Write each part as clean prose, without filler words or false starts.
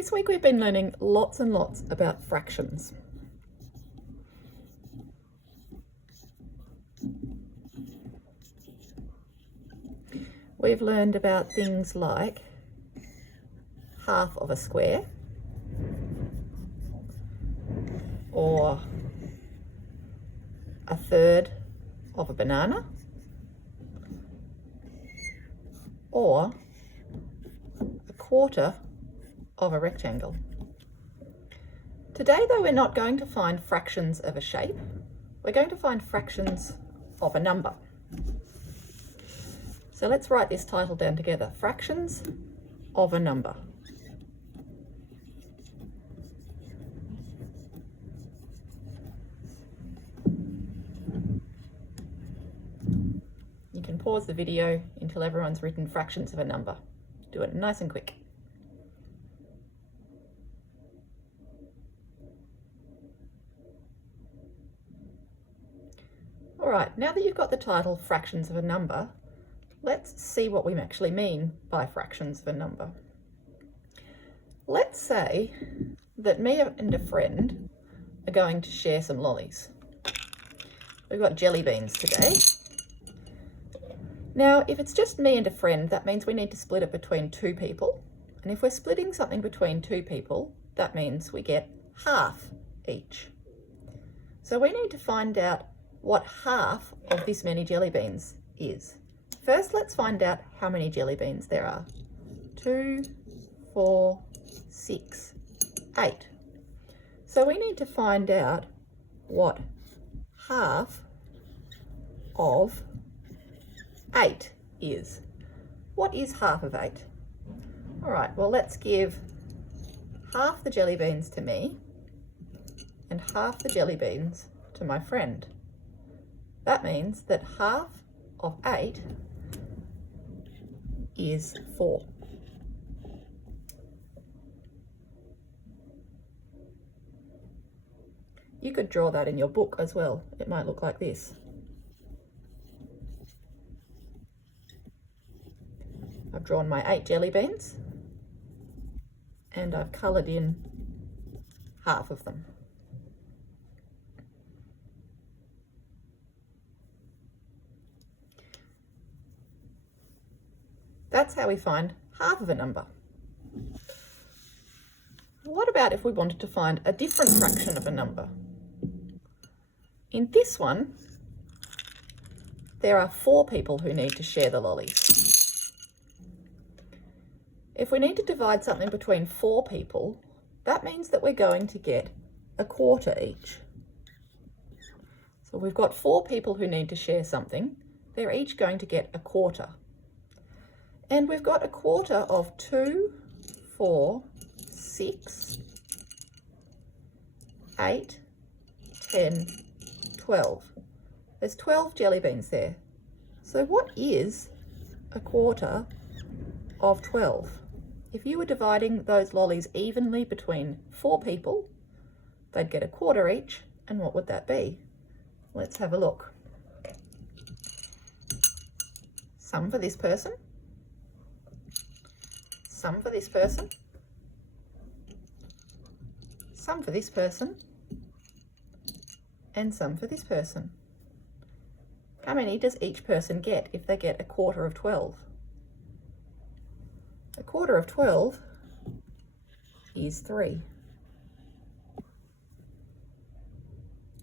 This week we've been learning lots and lots about fractions. We've learned about things like half of a square, or a third of a banana, or a quarter of a rectangle. Today though, we're not going to find fractions of a shape, we're going to find fractions of a number. So let's write this title down together, fractions of a number. You can pause the video until everyone's written fractions of a number. Do it nice and quick. All right, now that you've got the title fractions of a number, let's see what we actually mean by fractions of a number. Let's say that me and a friend are going to share some lollies. We've got jelly beans today. Now, if it's just me and a friend, that means we need to split it between two people. And if we're splitting something between two people, that means we get half each. So we need to find out what half of this many jelly beans is. First, let's find out how many jelly beans there are. 2, 4, 6, 8. So we need to find out what half of 8 is. What is half of 8? All right, well, let's give half the jelly beans to me and half the jelly beans to my friend. That means that half of 8 is 4. You could draw that in your book as well. It might look like this. I've drawn my 8 jelly beans and I've coloured in half of them. That's how we find half of a number. What about if we wanted to find a different fraction of a number? In this one, there are 4 people who need to share the lollies. If we need to divide something between 4 people, that means that we're going to get a quarter each. So we've got 4 people who need to share something. They're each going to get a quarter. And we've got a quarter of 2, 4, 6, 8, 10, 12. There's 12 jelly beans there. So what is a quarter of 12? If you were dividing those lollies evenly between 4 people, they'd get a quarter each. And what would that be? Let's have a look. Some for this person. Some for this person, some for this person, and some for this person. How many does each person get if they get a quarter of 12? A quarter of 12 is 3.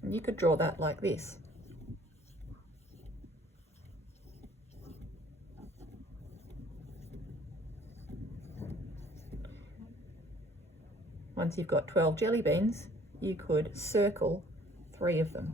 And you could draw that like this. Once you've got 12 jelly beans, you could circle 3 of them.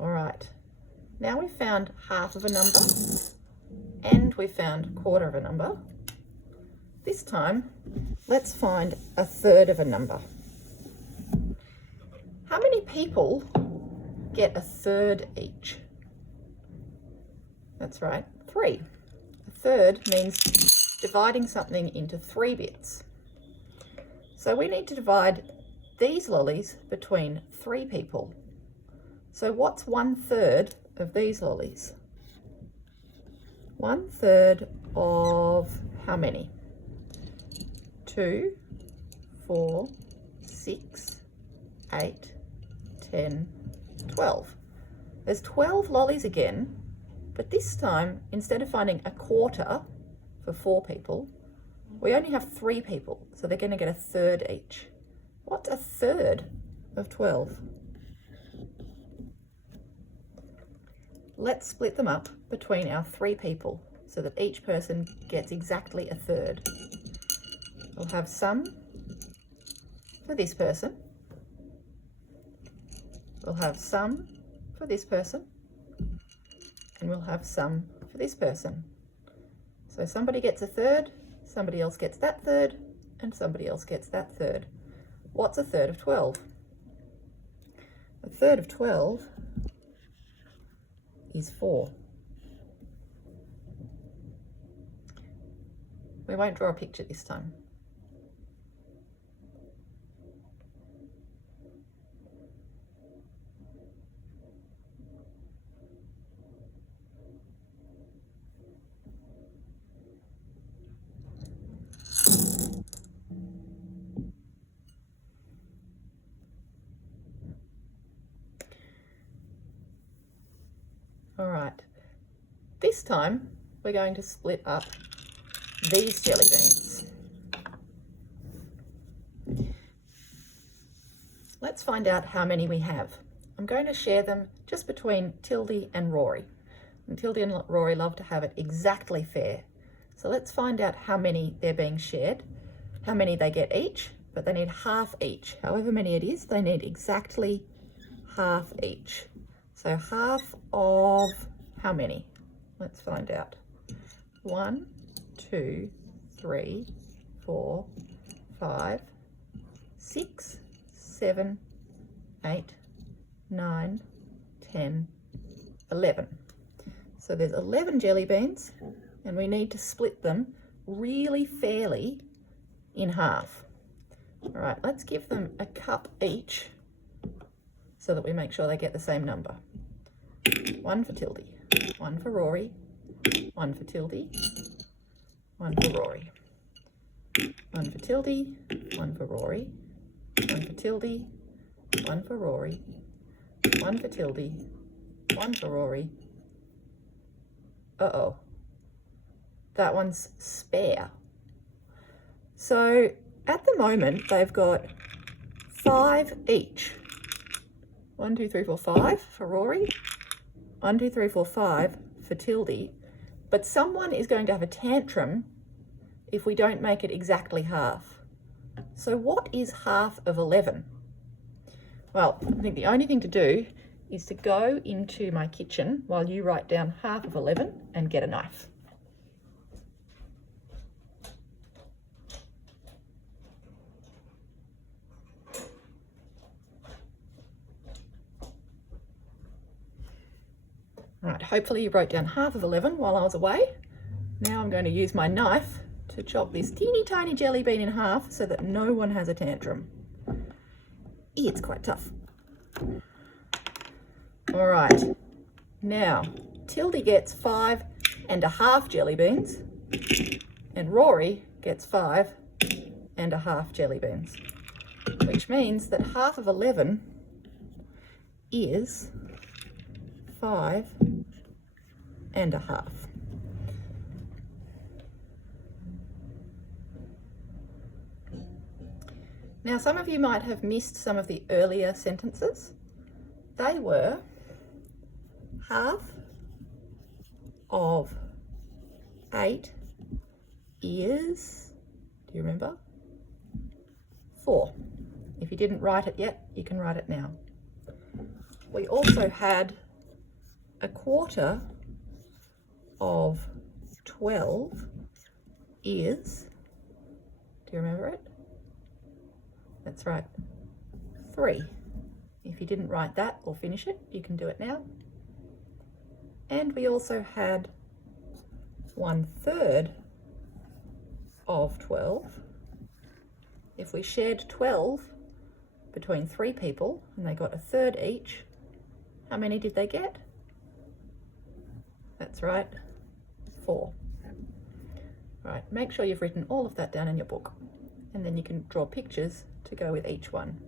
All right, now we've found half of a number and we've found a quarter of a number. This time, let's find a third of a number. How many people get a third each? That's right, 3. A third means dividing something into 3 bits. So we need to divide these lollies between 3 people. So what's 1/3 of these lollies? 1/3 of how many? 2, 4, 6, 8, 10, 12. There's 12 lollies again, but this time, instead of finding a quarter for 4 people, we only have 3 people, so they're going to get a third each. What's a third of 12? Let's split them up between our 3 people so that each person gets exactly a third. We'll have some for this person. We'll have some for this person. And we'll have some for this person. So somebody gets a third, somebody else gets that third, and somebody else gets that third. What's a third of 12? A third of 12 is 4. We won't draw a picture this time. All right, this time we're going to split up these jelly beans. Let's find out how many we have. I'm going to share them just between Tildy and Rory. And Tildy and Rory love to have it exactly fair. So let's find out how many they're being shared, how many they get each, but they need half each. However many it is, they need exactly half each. So half of how many? Let's find out. 1, 2, 3, 4, 5, 6, 7, 8, 9, 10, 11. So there's 11 jelly beans, and we need to split them really fairly in half. All right, let's give them a cup each so that we make sure they get the same number. 1 for Tildy, 1 for Rory, 1 for Tildy, 1 for Rory, 1 for Tildy, 1 for Rory, 1 for Tildy, 1 for Rory, 1 for Tildy, 1 for Rory. Uh-oh, that one's spare. So at the moment they've got 5 each. 1, 2, 3, 4, 5 for Rory, 1, 2, 3, 4, 5 for Tildy, but someone is going to have a tantrum if we don't make it exactly half. So what is half of 11? Well, I think the only thing to do is to go into my kitchen while you write down half of 11 and get a knife. Right, hopefully you wrote down half of 11 while I was away. Now I'm going to use my knife to chop this teeny tiny jelly bean in half so that no one has a tantrum. It's quite tough. All right, now Tildy gets 5½ jelly beans and Rory gets 5½ jelly beans, which means that half of 11 is 5½ Now, some of you might have missed some of the earlier sentences. They were half of 8 is, do you remember? 4. If you didn't write it yet, you can write it now. We also had a quarter of 12 is, do you remember it? That's right, 3. If you didn't write that or finish it, you can do it now. And we also had 1/3 of 12. If we shared 12 between 3 people and they got 1/3 each, how many did they get? That's right, 4. Right, make sure you've written all of that down in your book, and then you can draw pictures to go with each one.